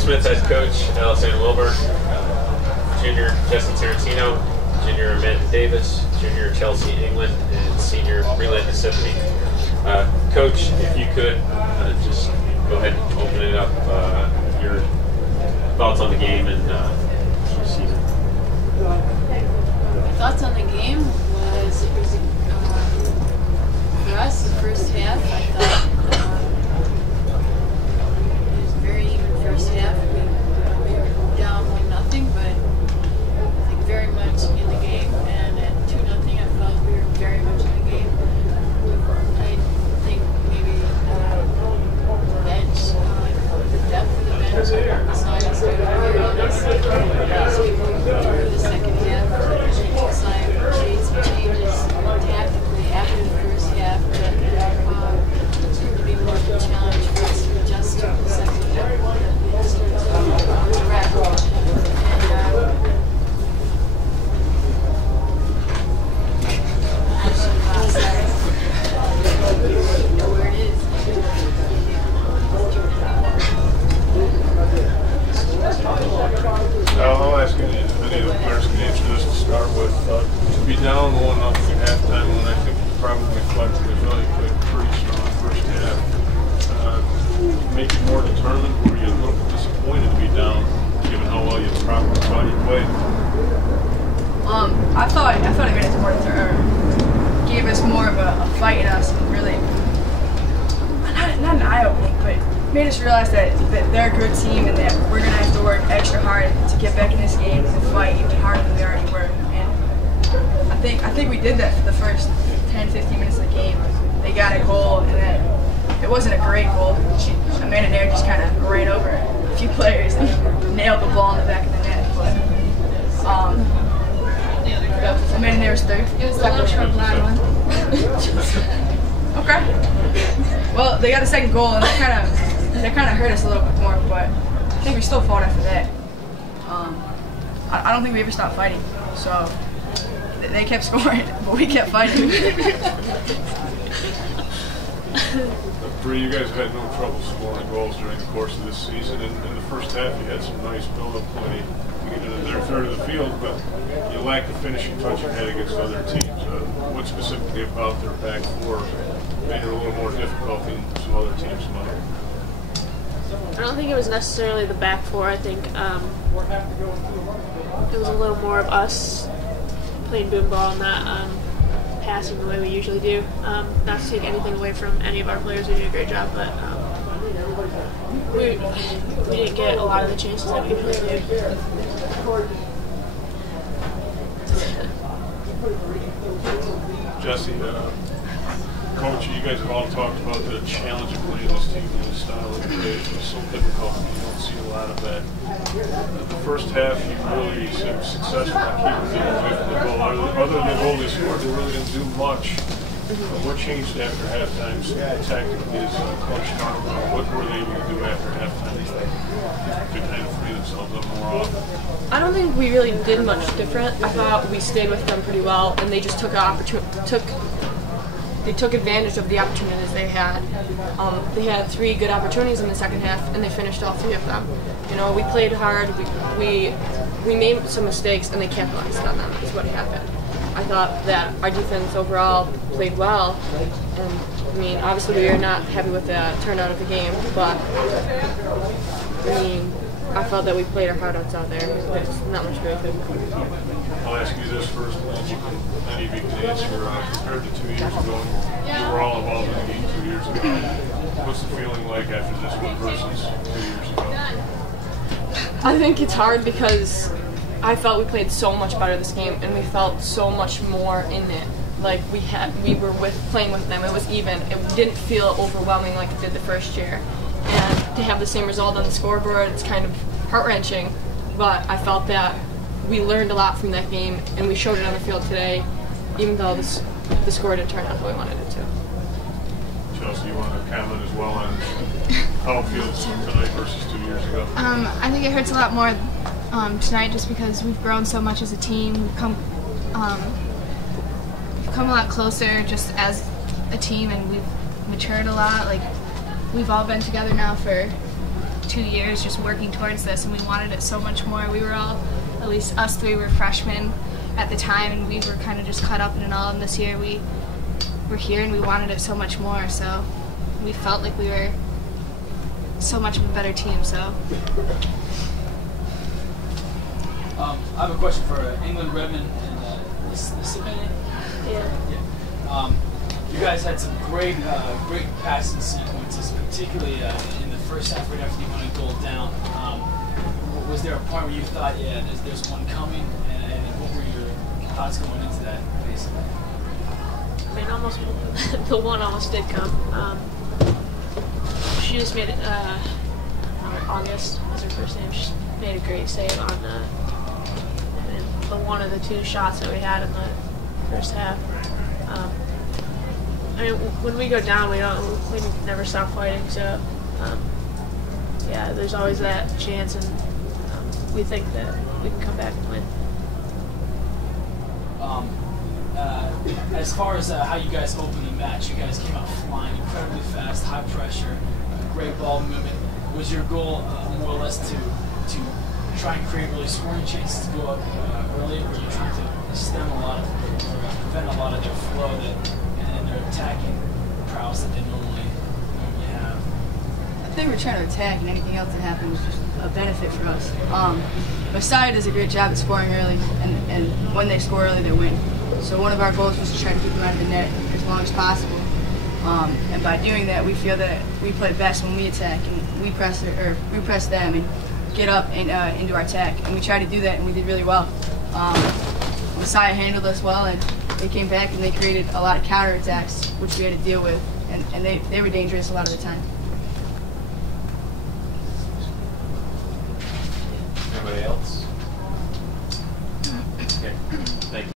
Smith head coach, Aliceann Wilber, junior Jessie Tarantino, junior Amanda Davis, junior Chelsea England, and senior BreLynn Nasypany. Coach, if you could just go ahead and open it up, your thoughts on the game and the season. My thoughts on the game was it was for us the first half. I thought it was a very even first half. We were down 1-0, but I think very much in the game. And at 2-0, I felt we were very much in the game. I think maybe bench, the depth of the bench, decided to start very honest. As we moved through the second half, made some changes tactically after the first half that seemed to be more of a challenge for us to adjust to the second half. We started to wrap up. Where it is. I'll ask you, any of the players can answer this to start with. To be down 1-0 at halftime, when I think you probably collectively felt you played pretty strong first half, make you more determined? Were you a little bit disappointed to be down, given how well you probably thought you played? I thought it made us more determined, gave us more of a fight in us, and really not an eye-opening, but made us realize that they're a good team and that we're going to have to work extra hard to get back in this game and fight even harder than we already were. And I think we did that for the first 10-15 minutes of the game. They got a goal, and then it wasn't a great goal. Amanda Nair just kind of ran over a few players and nailed the ball in the back of the net. But Amanda Nair was third. It was a little trouble one. Okay. Well, they got a second goal, and that kind of hurt us a little bit more, but I think we still fought after that. I don't think we ever stopped fighting, so they kept scoring, but we kept fighting. Bree, you guys had no trouble scoring goals during the course of this season. In the first half, you had some nice build-up play to get into their third of the field, but you lacked the finishing touch you had against other teams. What specifically about their back four made it a little more difficult than some other teams might? I don't think it was necessarily the back four. I think it was a little more of us playing boom ball and not passing the way we usually do. Not to take anything away from any of our players who did a great job, but we didn't get a lot of the chances that we usually do. Jesse, Coach, you guys have all talked about the challenge of playing this team in this style of play. It's so difficult. You don't see a lot of that. The first half, you really seemed successful in keeping people away from the goal. Other than the goal they scored, they really didn't do much. What changed after halftime tactically as Coach talked about? What were they able to do after halftime to kind of free themselves up more often? I don't think we really did much different. I thought we stayed with them pretty well, and they just took advantage of the opportunities they had. They had 3 good opportunities in the second half, and they finished all 3 of them. You know, we played hard. We made some mistakes, and they capitalized on them. Is what happened. I thought that our defense overall played well, and I mean, obviously we are not happy with the turnout of the game, but I mean, I felt that we played our heart outs out there. There's not much to it. I'll ask you this first, and then any of you can answer. Compared to 2 years ago, you were all involved in the game 2 years ago. What's the feeling like after this one versus 2 years ago? I think it's hard because I felt we played so much better this game, and we felt so much more in it. Like we were playing with them. It was even. It didn't feel overwhelming like it did the first year. And to have the same result on the scoreboard, it's kind of heart-wrenching. But I felt that we learned a lot from that game, and we showed it on the field today, even though the score didn't turn out the way we wanted it to. Chelsea, you want to comment as well on how it feels tonight versus 2 years ago? I think it hurts a lot more tonight just because we've grown so much as a team. We've come a lot closer just as a team, and we've matured a lot. Like, we've all been together now for 2 years just working towards this, and we wanted it so much more. We were all, at least us three, were freshmen at the time, and we were kind of just caught up in it all. And this year we were here, and we wanted it so much more. So we felt like we were so much of a better team. So. I have a question for England, Redmond, and Nasypany. Yeah. You guys had some great passing sequences, particularly in the first half, right after you went a goal down. Was there a point where you thought, yeah, there's one coming, and what were your thoughts going into that, basically? I mean, almost the one almost did come. She just made it. August was her first name. She made a great save on the one of the two shots that we had in the first half. I mean, when we go down, we never stop fighting. So, yeah, there's always that chance, and we think that we can come back and win. As far as how you guys opened the match, you guys came out flying incredibly fast, high pressure, great ball movement. Was your goal more or less to try and create really scoring chances to go up early, or were you trying to stem a lot of, or prevent a lot of their flow and their attacking prowess that they normally have? I think we're trying to attack, and anything else that happens is just a benefit for us. Messiah does a great job at scoring early, and when they score early, they win. So one of our goals was to try to keep them out of the net as long as possible. And by doing that, we feel that we play best when we attack, and we press them and get up and into our attack. And we tried to do that, and we did really well. Messiah handled us well, and they came back and they created a lot of counterattacks, which we had to deal with, and they were dangerous a lot of the time. Anybody else? Okay. Thank you.